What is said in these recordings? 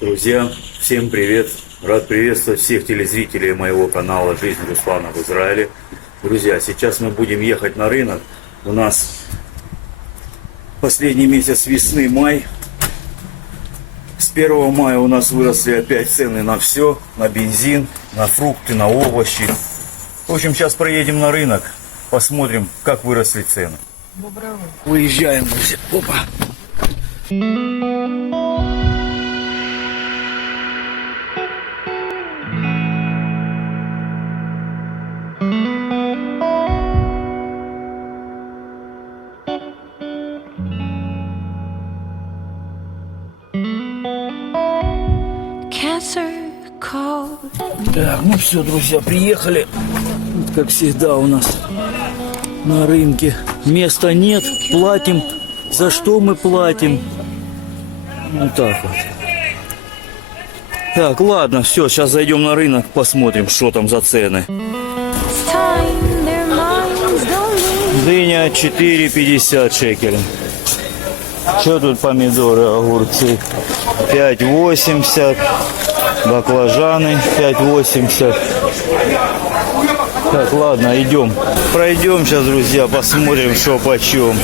Друзья, всем привет! Рад приветствовать всех телезрителей моего канала «Жизнь Руслана в Израиле». Друзья, сейчас мы будем ехать на рынок. У нас последний месяц весны, май. С 1 мая у нас выросли опять цены на все. На бензин, на фрукты, на овощи. В общем, сейчас проедем на рынок. Посмотрим, как выросли цены. Выезжаем, друзья. Опа! Так, ну все, друзья, приехали. Как всегда у нас на рынке места нет, платим. За что мы платим? Вот так вот. Так, ладно, все, сейчас зайдем на рынок, посмотрим, что там за цены. Дыня 4,50 шекелей. Что тут помидоры, огурцы? 5,80. Баклажаны 5,80. Так, ладно, идем. Пройдем сейчас, друзья, посмотрим, что почем.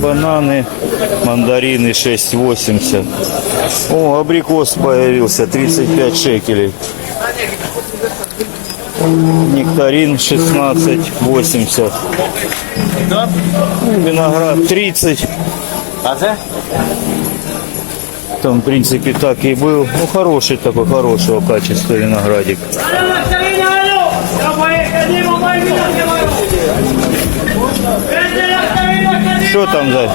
Бананы, мандарины 6,80. О, абрикос появился, 35 шекелей. Нектарин 16,80. Виноград 30. Там, в принципе, так и был. Ну, хороший такой, хорошего качества виноградик. Что там за?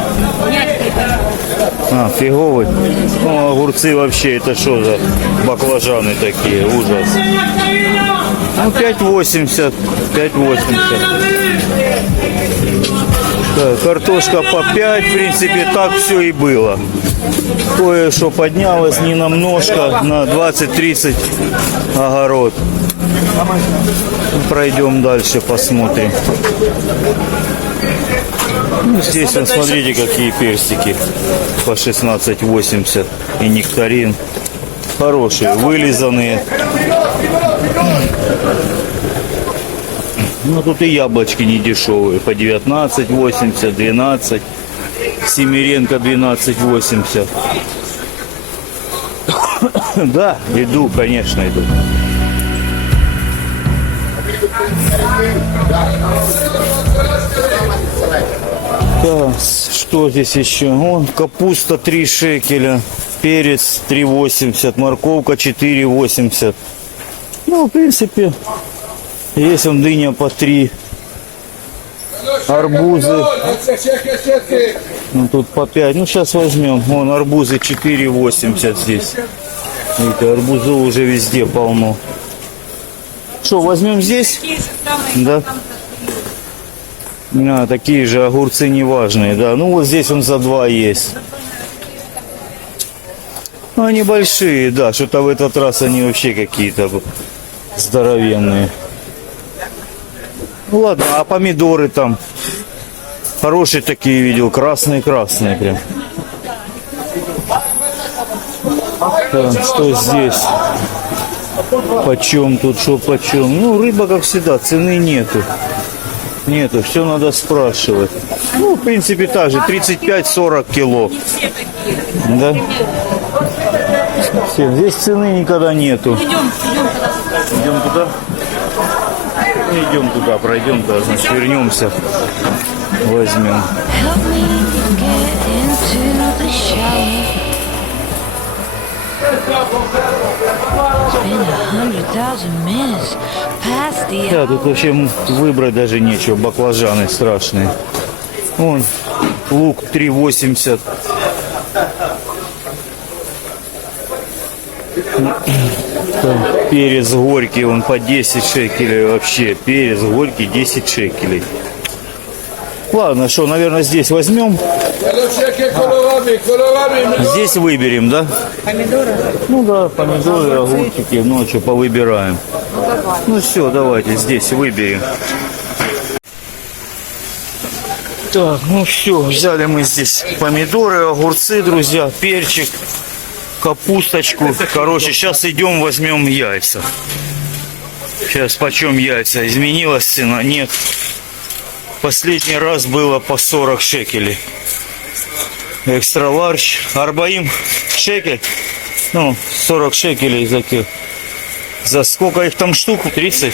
А, фиговый. Ну, огурцы вообще, это что за баклажаны такие? Ужас. Ну, 5,80. 5,80. Так, картошка по 5. В принципе, так все и было. Кое-что поднялось не намножко, на 20-30 огород. Пройдем дальше, посмотрим. Ну, здесь, вот, смотрите, какие персики по 16,80. И нектарин. Хорошие, вылизанные. Ну, тут и яблочки не дешевые. По 19,80, 12. Семеренко 12,80. Да, иду, конечно, иду. Так, что здесь еще? Вон, капуста 3 шекеля, перец 3,80, морковка 4,80. Ну, в принципе, есть он дыня по 3. Арбузы. Ну, тут по 5. Ну, сейчас возьмем. Вон, арбузы 4,80 здесь. Видите, арбузов уже везде полно. Что, возьмем здесь? Да. А, такие же огурцы неважные, да. Ну, вот здесь он за 2 есть. Ну, они большие, да. Что-то в этот раз они вообще какие-то здоровенные. Ну, ладно, а помидоры там? Хорошие такие видел, красные-красные прям. Так, что здесь? Почем тут, что почем? Ну, рыба, как всегда, цены нету. Нету, все надо спрашивать. Ну, в принципе, так же, 35-40 кило. Да? Все, здесь цены никогда нету. Идем туда? Идем туда, пройдем, да, значит, вернемся. Возьмем. Да, тут вообще выбрать даже нечего, баклажаны страшные. Вон, лук 3,80. Там перец горький, он по 10 шекелей вообще. Перец горький 10 шекелей. Ладно, что, наверное, здесь возьмем. Здесь выберем, да? Помидоры. Ну да, помидоры, огурчики, ну что, повыбираем. Ну все, давайте здесь выберем. Так, ну все, взяли мы здесь помидоры, огурцы, друзья, перчик, капусточку. Короче, сейчас идем возьмем яйца. Сейчас почем яйца? Изменилась цена? Нет. Последний раз было по 40 шекелей. Экстра ларч. Арбаим шекель. Ну, 40 шекелей за сколько их там штук? 30?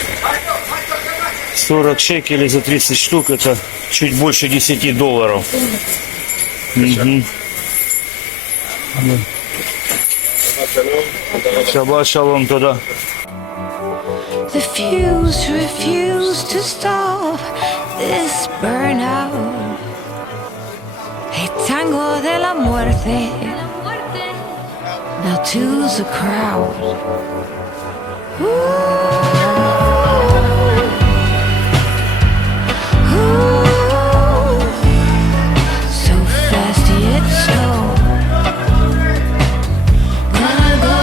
40 шекелей за 30 штук. Это чуть больше 10 долларов. Угу. Шаббат шалом туда. The fuse refused to stop this burnout. El tango de la muerte. Now to's the crowd. Ooh. Ooh. So fast yet slow. Gonna go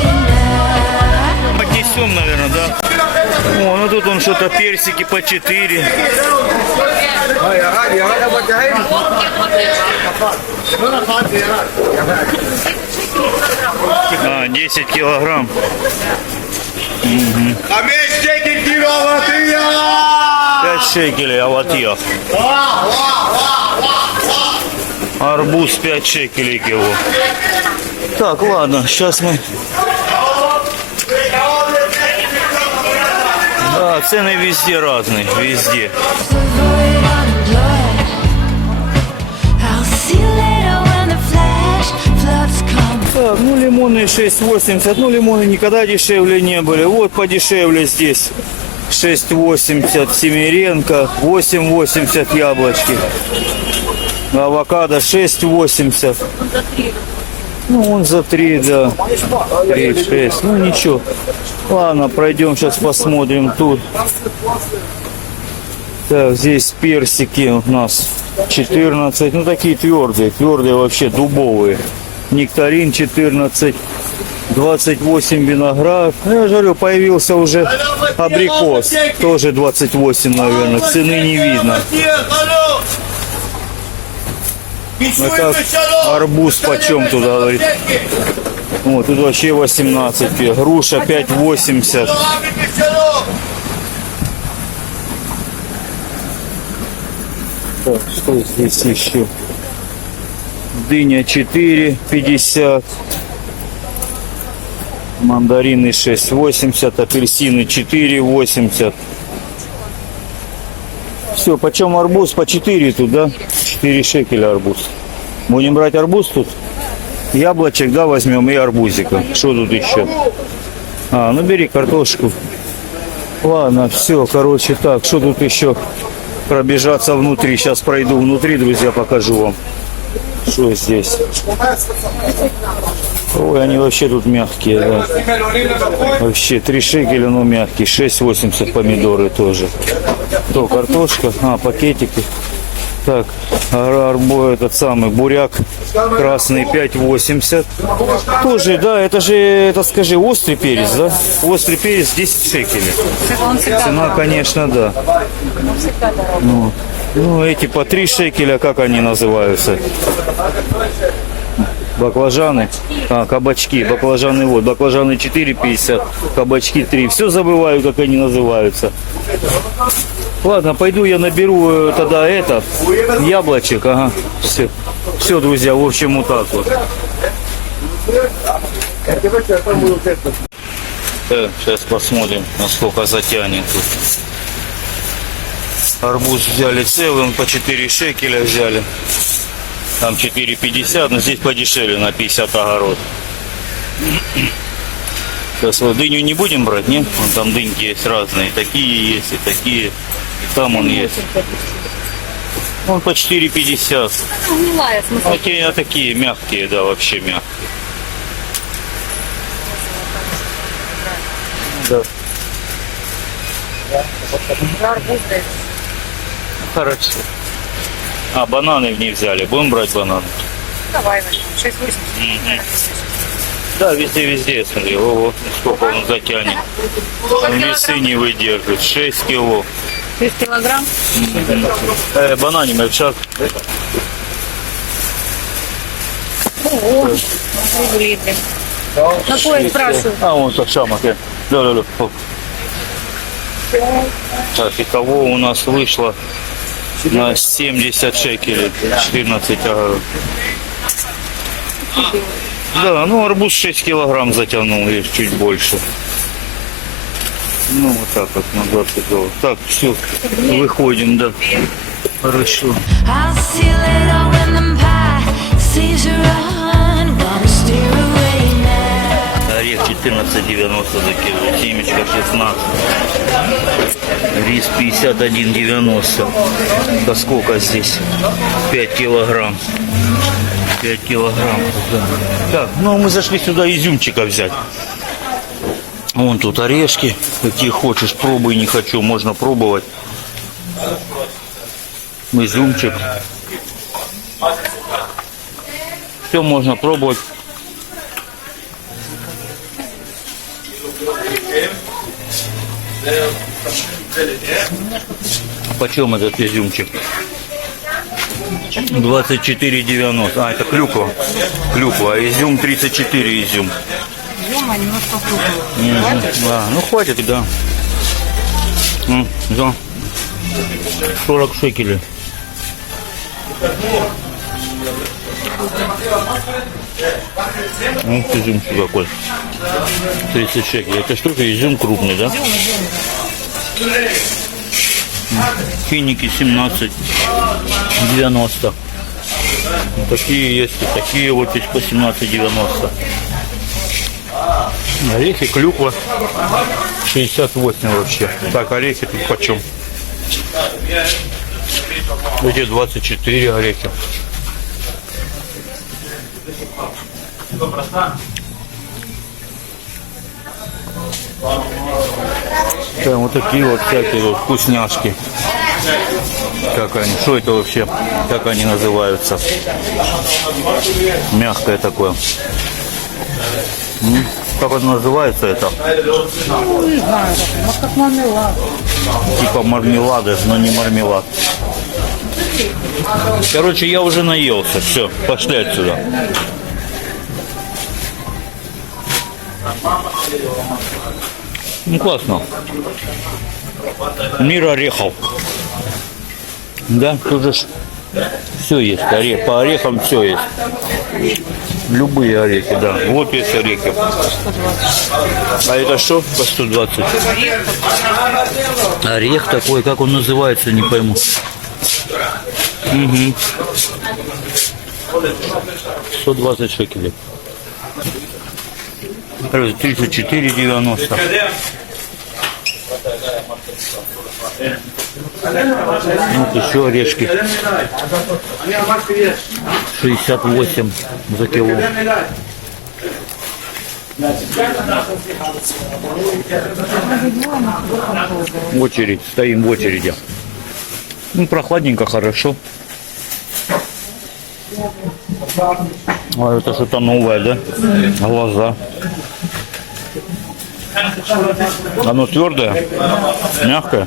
in now. Отнесем, наверное, да? О, ну тут он что-то персики по 4. А, 10 килограмм. 5 шекелей алатья. Арбуз 5 шекелей кило. Так, ладно, сейчас мы... Да, цены везде разные, везде. The void on the blood. I'll see you later when the flash floods come. Так, ну лимоны 6,80. Ну лимоны никогда дешевле не были. Вот подешевле здесь. 6,80 Семеренко, 8,80 яблочки. Авокадо 6,80. Ну он за 3, да. 3, 6. Ну ничего. Ладно, пройдем сейчас посмотрим тут. Так, здесь персики у нас 14. Ну такие твердые вообще дубовые. Нектарин 14. 28 виноград. Ну, я же говорю, появился уже абрикос. Тоже 28, наверное. Цены не видно. А так, арбуз почем туда, говорит? Вот, тут вообще 18. Груша 5,80. Так, что здесь еще? Дыня 4,50. Мандарины 6,80. Апельсины 4,80. Все, почем арбуз? По 4 тут, да? 4 шекеля арбуз. Будем брать арбуз тут? Яблочек, да, возьмем и арбузика. Что тут еще? А, ну бери картошку. Ладно, все, короче, так, что тут еще? Пробежаться внутри. Сейчас пройду внутри, друзья, покажу вам. Что здесь? Ой, они вообще тут мягкие, да. Вообще 3 шекеля, но мягкие. 6,80 помидоры тоже. То картошка, пакетики. Так, этот самый буряк красный 5,80. Тоже, да, это же, это скажи, острый перец, да? Острый перец 10 шекелей. Цена, конечно, да. Ну, эти по 3 шекеля, как они называются? Баклажаны, кабачки, баклажаны, вот, баклажаны 4,50, кабачки 3. Все забываю, как они называются. Ладно, пойду я наберу тогда яблочек, ага, все. Все, друзья, в общем, вот так вот. Так, сейчас посмотрим, насколько затянет тут. Арбуз взяли целым, по 4 шекеля взяли. Там 4,50, но здесь подешевле на 50 огород. Сейчас вот дыню не будем брать, нет? Вон там дыньки есть разные, такие есть и такие. И там он есть. Он по 4,50. Гнилая, в смысле. А такие мягкие, да, вообще мягкие. Да. Арбуз, да. Хорошо. А, бананы не взяли. Будем брать бананы? Давай, 6,80. Да, везде, я смотри. Ого, сколько он затянет. Весы не выдержит. 6 кило. 6 килограмм. Бананим, сейчас. Ого, рубли, блин. Какой спрашиваю? А, вон так шамок. Да. Так, итого у нас вышло на 70 шекелей. 14 ага. Да, ну арбуз 6 килограмм затянул, или чуть больше. Ну вот так вот на 20 долларов. Так, все, выходим, да. Хорошо. I'll see you later when the pie sees you run. Gonna steer away now. Орех 14,90 за кило, семечка 16. Рис 51,90. Да сколько здесь? 5 килограмм. 5 килограмм. Да. Так, ну мы зашли сюда изюмчика взять. Вон тут орешки. Какие хочешь, пробуй, не хочу, можно пробовать. Изюмчик. Все можно пробовать. Почем этот изюмчик? 24,90. А, это клюква. Клюква. А изюм 34 изюм. Изюма немножко крупный. А, ну хватит, да. Да. 40 шекелей. Ну, изюм какой. 30 шекелей. Это что же изюм крупный, да? Финики 17,90. Такие есть, и такие вот есть по 17,90. Орехи, клюква 68 вообще. Так, орехи тут почем? Эти 24 орехи. Да, вот такие вот всякие вот вкусняшки. Как они? Что это вообще? Как они называются? Мягкое такое. Как это называется это? Ну, не знаю, может, как мармелад. Типа мармелада, но не мармелад. Короче, я уже наелся. Все, пошли отсюда. Ну, классно. Мир орехов. Да, тут же все есть. Орех. По орехам все есть. Любые орехи, да. Вот есть орехи. А это что? По 120. Орех такой, как он называется, не пойму. Угу. 120 шекелей. 34,90. Вот еще орешки. 68 за кило. Очередь. Стоим в очереди. Ну, прохладненько, хорошо. А это что-то новое, да? Глаза. Оно твердое? Мягкое?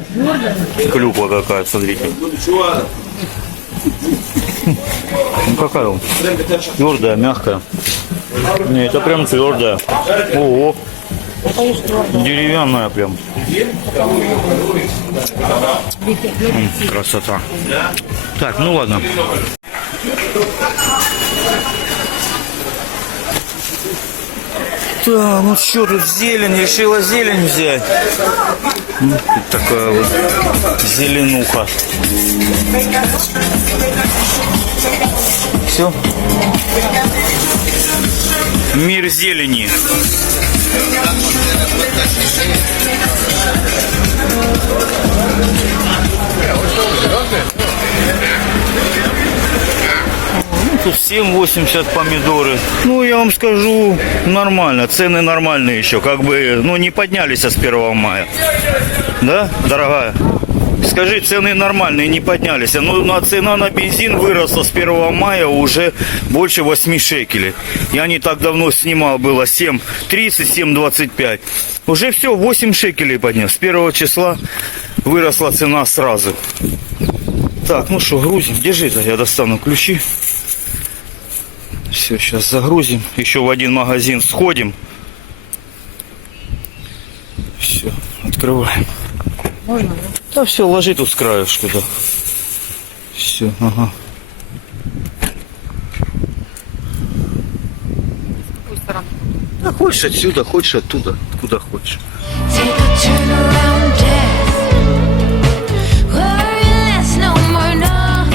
Клюква какая, смотрите. Ну какая он? Твердая, мягкая. Не, это прям твердая. Ого. Деревянная прям. Красота. Так, ну ладно. Так, ну что тут зелень, решила зелень взять. Ну, тут такая вот зеленуха. Все. Мир зелени. Тут 7,80 помидоры. Ну, я вам скажу, нормально. Цены нормальные еще. Как бы, ну, не поднялись с 1 мая. Да, дорогая? Скажи, цены нормальные, не поднялись. Но цена на бензин выросла с 1 мая уже больше 8 шекелей. Я не так давно снимал, было 7.30, 7.25. Уже все, 8 шекелей поднялось. С 1 числа выросла цена сразу. Так, ну что, грузим. Держи, я достану ключи. Все, сейчас загрузим. Еще в один магазин сходим. Все, открываем. Можно, да? Да все, ложи тут с краешку, да. Все, ага. С какой стороны? Да хочешь отсюда, хочешь оттуда, куда хочешь. Take a turn around, death. Worry less, no more, no.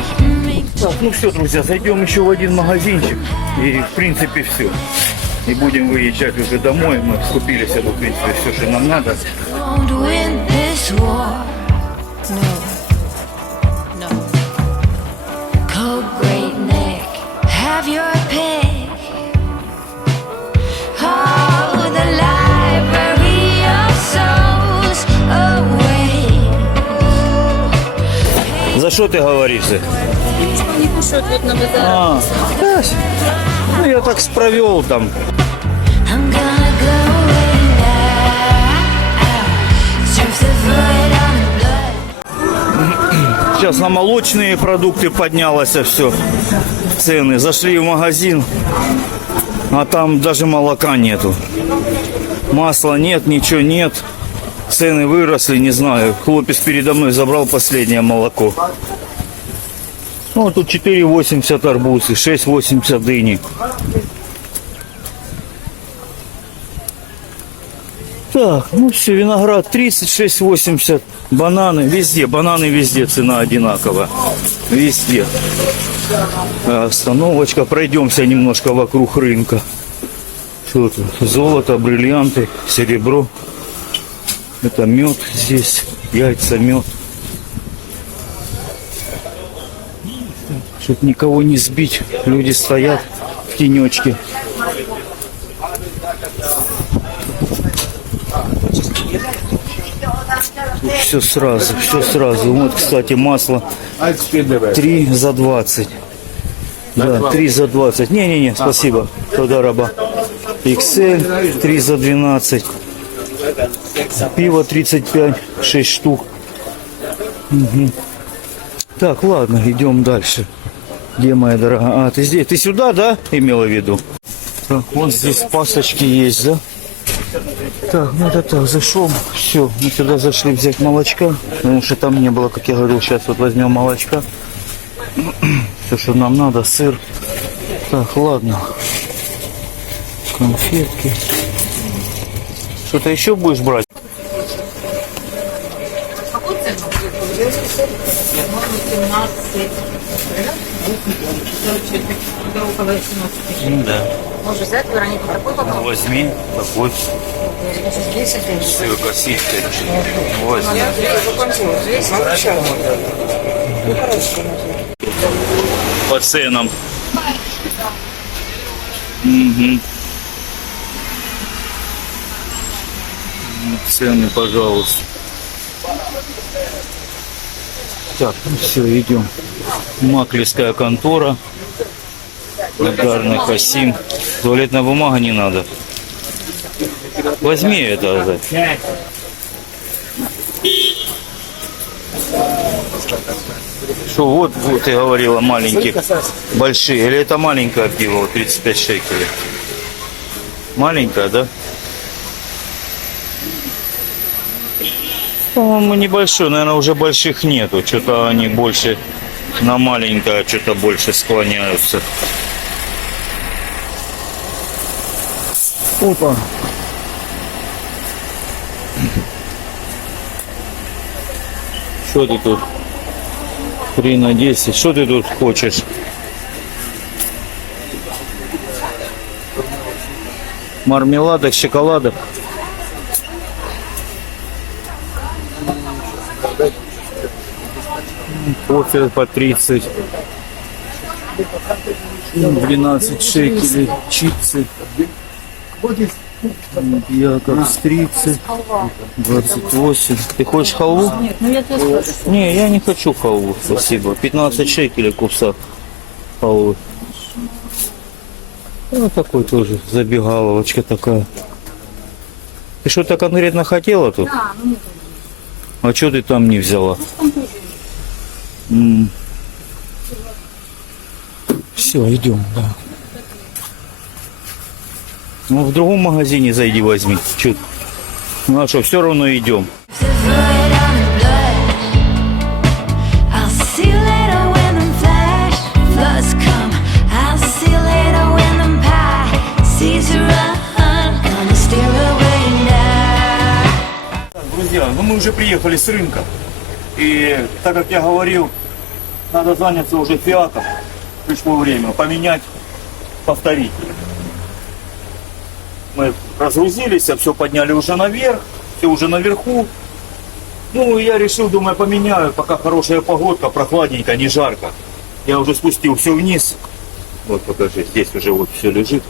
Make Так, ну все, друзья, зайдем еще в один магазинчик. И в принципе все. И будем выезжать уже домой. Мы скупили себе, в принципе, все, что нам надо. won't win this war. No, no. Cold Great Neck, have your pick. Oh, the library of souls away. За что ты говоришь? Ничего не кушают вот на базаре. А, да, ну я так спровел там. I'm gonna go away now. Surf the void on the blood. Сейчас на молочные продукты поднялось все. Цены. Зашли в магазин, а там даже молока нету. Масла нет, ничего нет. Цены выросли, не знаю. Хлопец передо мной забрал последнее молоко. Ну, тут 4,80 арбузы, 6,80 дыни. Так, ну все, виноград 36,80, бананы везде цена одинаковая, везде. Остановочка, пройдемся немножко вокруг рынка. Что тут? Золото, бриллианты, серебро. Это мед здесь, яйца, мед. Чтобы никого не сбить, люди стоят в тенечке. Все сразу, все сразу. Вот, кстати, масло 3 за 20. Да, 3 за 20. Не, спасибо. Туда раба. XL 3 за 12. Пиво 35, 6 штук. Угу. Так, ладно, идем дальше. Где моя дорогая? А, ты здесь? Ты сюда, да, имела в виду? Так, вот здесь пасочки есть, да? Так, ну это так, зашел, все, мы сюда зашли взять молочка, потому что там не было, как я говорил, сейчас вот возьмем молочка, все, что нам надо, сыр. Так, ладно, конфетки. Что-то еще будешь брать? Какую цену? 17. Короче, это около 17 тысяч. Да. Может взять, Вероника, такой попал? Возьми такой сыр косичка. Возьми. По ценам. Угу. Цены, пожалуйста. Так, ну все, идем. Маклевская контора. Нагарный Хасим. Туалетная бумага не надо. Возьми это. Что, вот ты говорила маленьких, большие. Или это маленькое пиво, вот 35 шекелей? Маленькое, да? По-моему, небольшой. Наверное, уже больших нету. Что-то они больше на маленькое, что-то больше склоняются. Опа. Что ты тут? 3 на 10. Что ты тут хочешь? Мармеладок, шоколадок. Кофе по 30. 12 шекелей. Чипсы. Якобс 30, 28. Ты хочешь халву? Нет, ну я тоже слышу. Не, я не хочу халву, спасибо. 15 шекелей кусок халвы. Ну, такой тоже забегаловочка такая. Ты что-то конкретно хотела тут? Да, ну нет. А что ты там не взяла? Все, идем, да. Ну, в другом магазине зайди, возьми. Чё? Ну а что, все равно идем. Void on the blood. I'll see you later when them flash floods come. I'll see you later when them seas run. Gonna steer away now. Друзья, ну мы уже приехали с рынка. И так как я говорил, надо заняться уже фиатом. Пришло время поменять повторитель. Мы разгрузились, все подняли уже наверх, все уже наверху. Ну, я решил, думаю, поменяю, пока хорошая погодка, прохладненько, не жарко. Я уже спустил все вниз. Вот, покажи, здесь уже вот все лежит.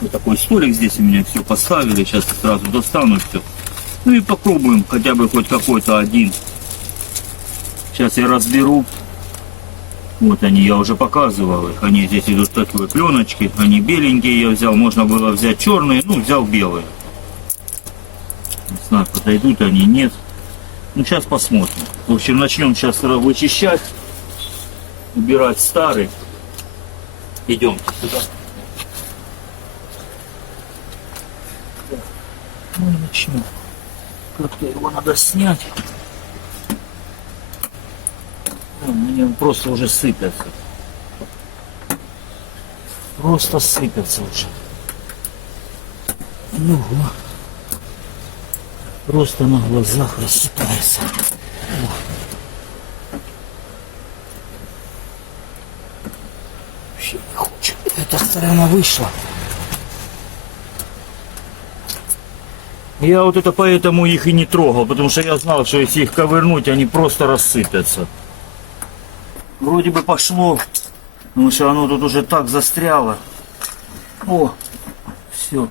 Вот такой столик здесь у меня все поставили, сейчас сразу достану все. Ну и попробуем хотя бы хоть какой-то один. Сейчас я разберу. Вот они, я уже показывал их. Они здесь идут такие пленочки. Они беленькие я взял. Можно было взять черные. Ну, взял белые. Не знаю, подойдут они, нет. Ну, сейчас посмотрим. В общем, начнем сейчас вычищать. Убирать старый. Идемте сюда. Ну, и начнем. Как-то его надо снять. Мне он просто уже сыпятся. Просто сыпятся уже. Ну, просто на глазах рассыпается. Вообще не хочет. Эта сторона вышла. Я вот это поэтому их и не трогал, потому что я знал, что если их ковырнуть, они просто рассыпятся. Вроде бы пошло, потому что оно тут уже так застряло. О, все.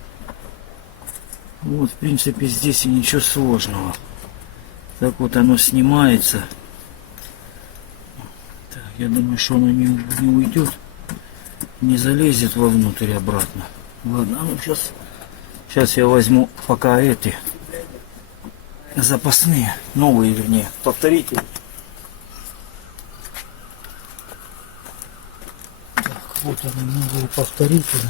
Вот, в принципе, здесь и ничего сложного. Так вот оно снимается. Так, я думаю, что оно не уйдет, не залезет вовнутрь обратно. Ладно, ну сейчас я возьму пока эти запасные, новые, вернее, повторители. Вот они, новые повторители.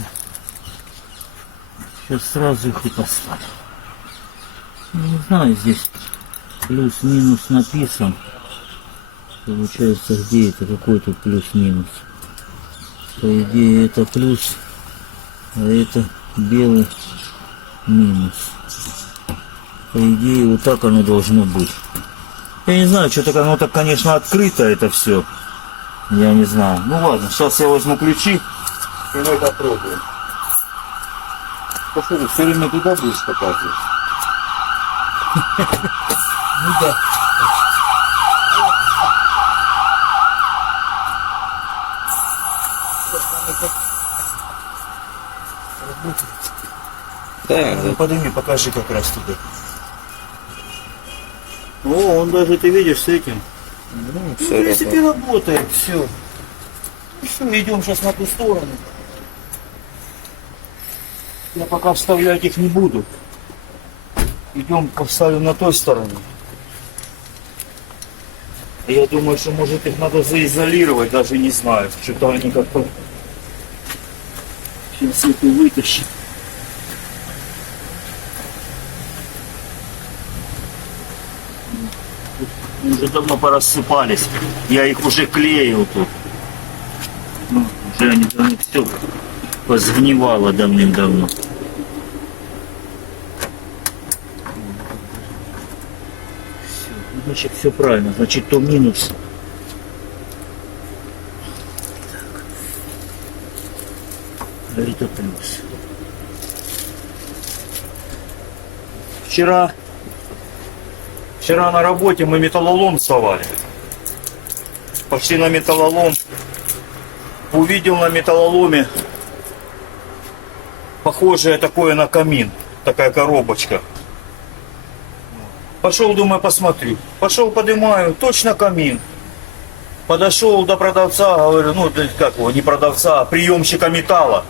Сейчас сразу их и поставлю. Не знаю, здесь плюс-минус написан. Получается, где это? Какой тут плюс-минус? По идее, это плюс, а это белый минус. По идее, вот так оно должно быть. Я не знаю, что-то оно так, конечно, открыто это все. Я не знаю. Ну ладно, сейчас я возьму ключи и мы попробуем. Что ты все время туда будешь показывать? Ну да. Да. Подними, покажи как раз туда. О, он даже, ты видишь, с этим. Ну, в принципе, работает, все. Все, идем сейчас на ту сторону. Я пока вставлять их не буду. Идем поставим на той стороне. Я думаю, что может их надо заизолировать, даже не знаю. Что-то они как-то... Сейчас это вытащим. Уже давно порассыпались. Я их уже клеил тут. Ну, уже они там все позгнивало давным-давно. Все, значит, все правильно. Значит, то минус. Так. А это плюс. Вчера на работе мы металлолом совали. Пошли на металлолом. Увидел на металлоломе похожее такое на камин. Такая коробочка. Пошел, думаю, посмотрю. Пошел, поднимаю, точно камин. Подошел до продавца, говорю, ну, как его, не продавца, а приемщика металла.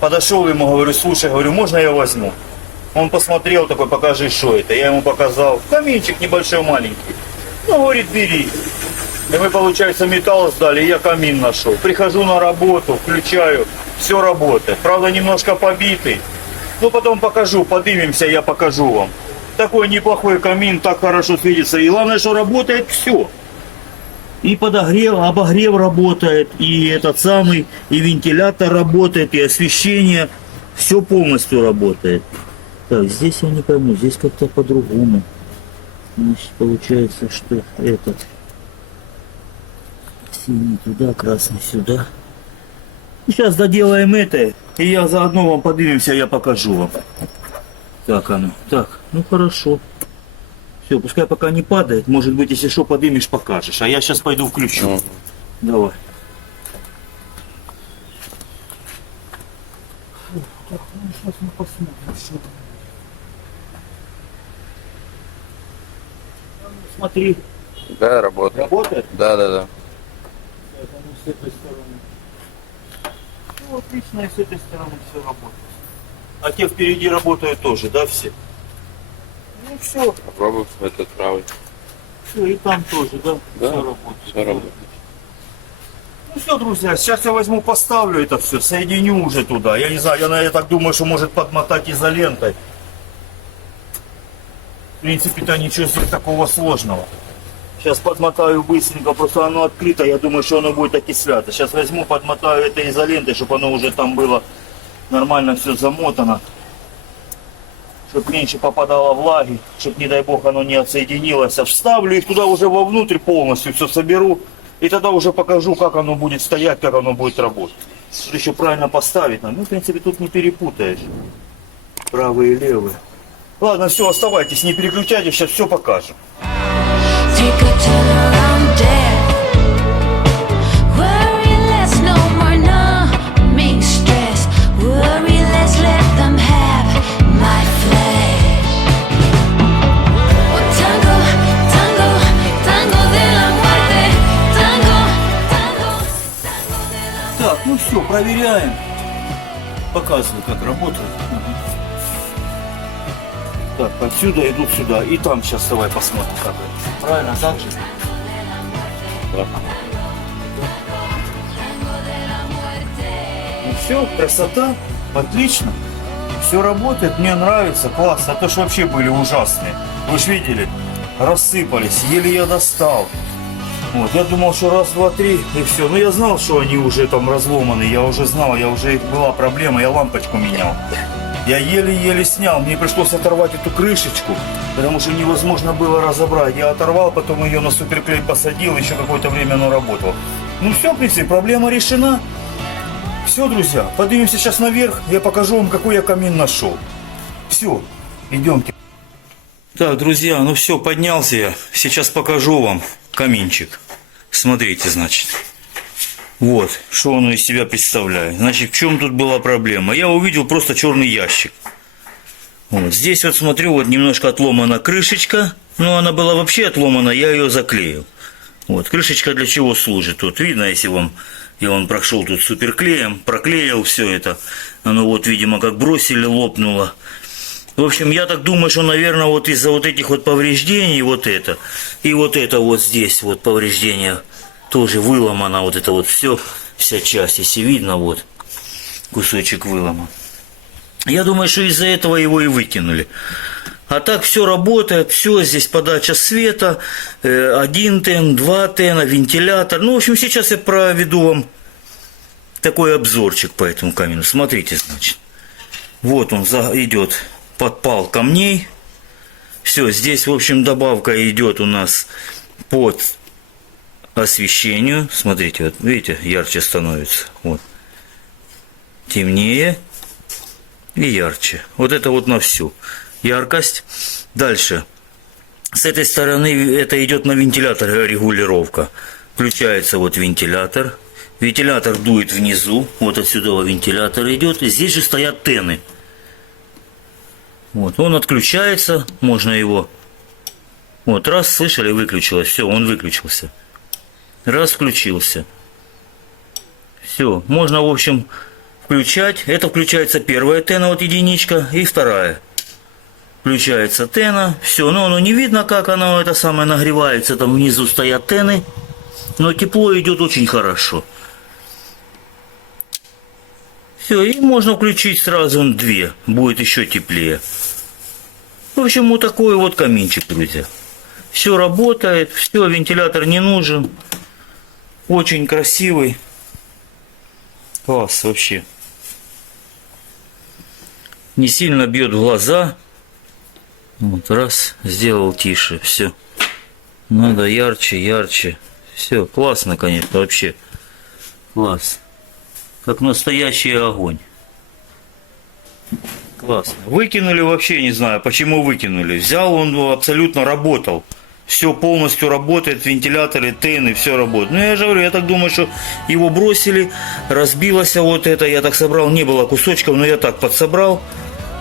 Подошел ему, говорю, слушай, говорю, можно я возьму? Он посмотрел такой, покажи, что это. Я ему показал. Каминчик небольшой, маленький. Ну, говорит, бери. И мы, получается, металл сдали, и я камин нашел. Прихожу на работу, включаю, все работает. Правда, немножко побитый. Ну, потом покажу, поднимемся, я покажу вам. Такой неплохой камин, так хорошо светится. И главное, что работает все. И подогрев, обогрев работает, и этот самый, и вентилятор работает, и освещение. Все полностью работает. Так, здесь я не пойму, здесь как-то по-другому. Значит, получается, что этот синий туда, красный сюда. Сейчас доделаем это, и я заодно вам поднимемся, я покажу вам. Так оно. Так, ну хорошо. Все, пускай пока не падает. Может быть, если что, поднимешь, покажешь. А я сейчас пойду включу. Давай. Так, ну сейчас мы посмотрим, что там. Смотри. Да, работает. Работает? Да. Так, а ну с этой стороны. Ну, отлично, и с этой стороны все работает. А те впереди работают тоже, да, все? Ну все, Попробуй в этот правый. все, и там тоже, да? Да, Все работает. Все работает. Ну все, друзья, сейчас я возьму, поставлю это все, соединю уже туда. Я не знаю, я так думаю, что может подмотать изолентой. В принципе-то ничего здесь такого сложного. Сейчас подмотаю быстренько, просто оно открыто, я думаю, что оно будет окисляться. Сейчас возьму, подмотаю этой изолентой, чтобы оно уже там было нормально все замотано. Чтобы меньше попадало влаги, чтобы, не дай бог, оно не отсоединилось. Вставлю их туда уже вовнутрь полностью, все соберу. И тогда уже покажу, как оно будет стоять, как оно будет работать. Тут еще правильно поставить надо. Ну, в принципе, тут не перепутаешь. Правые и левые. Ладно, все, оставайтесь, не переключайтесь, сейчас все покажем. Take a turn around, dead. Worry less, no more numbing stress. Worry less, let them have my flesh. Oh, tango, tango, tango de la muerte. Tango, tango, tango de la muerte. Так, ну все, проверяем. Показываю, как работает. Так, отсюда идут сюда. И там сейчас давай посмотрим, как это. Правильно, так же? Да. Ну все, красота. Отлично. Все работает, мне нравится, класс. А то ж вообще были ужасные. Вы же видели, рассыпались, еле я достал. Вот, я думал, что раз, два, три и все. Но я знал, что они уже там разломаны. Я уже знал, была проблема, я лампочку менял. Я еле-еле снял, мне пришлось оторвать эту крышечку, потому что невозможно было разобрать. Я оторвал, потом ее на суперклей посадил, еще какое-то время оно работало. Ну все, в принципе, проблема решена. Все, друзья, поднимемся сейчас наверх, я покажу вам, какой я камин нашел. Все, идемте. Так, друзья, ну все, поднялся я. Сейчас покажу вам каминчик. Смотрите, значит. Вот, что он из себя представляет. Значит, в чем тут была проблема? Я увидел просто черный ящик. Вот, здесь вот смотрю, вот немножко отломана крышечка. Но она была вообще отломана, я ее заклеил. Вот, крышечка для чего служит? Тут видно, если вам... Я вон прошел тут суперклеем, проклеил все это. Оно вот, видимо, как бросили, лопнуло. В общем, я так думаю, что, наверное, вот из-за вот этих вот повреждений, вот это, и вот это вот здесь вот повреждение... Тоже выломано вот это вот все, вся часть, если видно, вот, кусочек выломан. Я думаю, что из-за этого его и выкинули. А так все работает, все, здесь подача света, 1 тен, 2 тена, вентилятор. Ну, в общем, сейчас я проведу вам такой обзорчик по этому камину. Смотрите, значит. Вот он идет подпал камней. Все, здесь, в общем, добавка идет у нас под освещению. Смотрите, вот видите, ярче становится. Вот. Темнее и ярче. Вот это вот на всю яркость. Дальше. С этой стороны это идет на вентилятор регулировка. Включается вот вентилятор. Вентилятор дует внизу. Вот отсюда вентилятор идет. И здесь же стоят тены. Вот, он отключается. Можно его... Вот, раз, слышали, выключилось. Все, он выключился. Раз, включился. Все, можно, в общем, включать. Это включается первая тена, вот единичка, и вторая. Включается тена. Все, но оно не видно, как оно это самое нагревается. Там внизу стоят тены. Но тепло идет очень хорошо. Все, и можно включить сразу две. Будет еще теплее. В общем, вот такой вот каминчик, друзья. Все работает, все, вентилятор не нужен. Очень красивый. Класс вообще. Не сильно бьет в глаза. Вот раз, сделал тише, все. Надо ярче, ярче. Все, классно, конечно, вообще. Класс. Как настоящий огонь. Классно. Выкинули вообще, не знаю, почему выкинули. Взял, он абсолютно работал. Все полностью работает, вентиляторы, тены, все работает. Ну, я же говорю, я так думаю, что его бросили, разбилось вот это, я так собрал, не было кусочков, но я так подсобрал,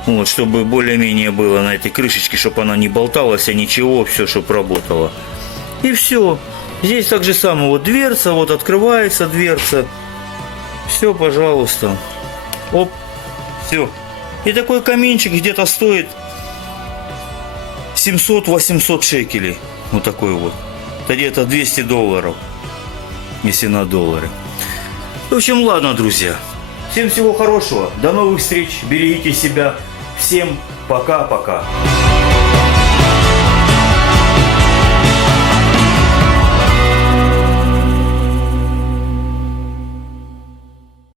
вот, чтобы более-менее было на этой крышечке, чтобы она не болталась, а ничего, все, чтобы работало. И все. Здесь так же самое, вот дверца, вот открывается дверца. Все, пожалуйста. Оп, все. И такой каминчик где-то стоит 700-800 шекелей. Вот такой вот. Это где-то $200, если на доллары. В общем, ладно, друзья. Всем всего хорошего. До новых встреч. Берегите себя. Всем пока-пока.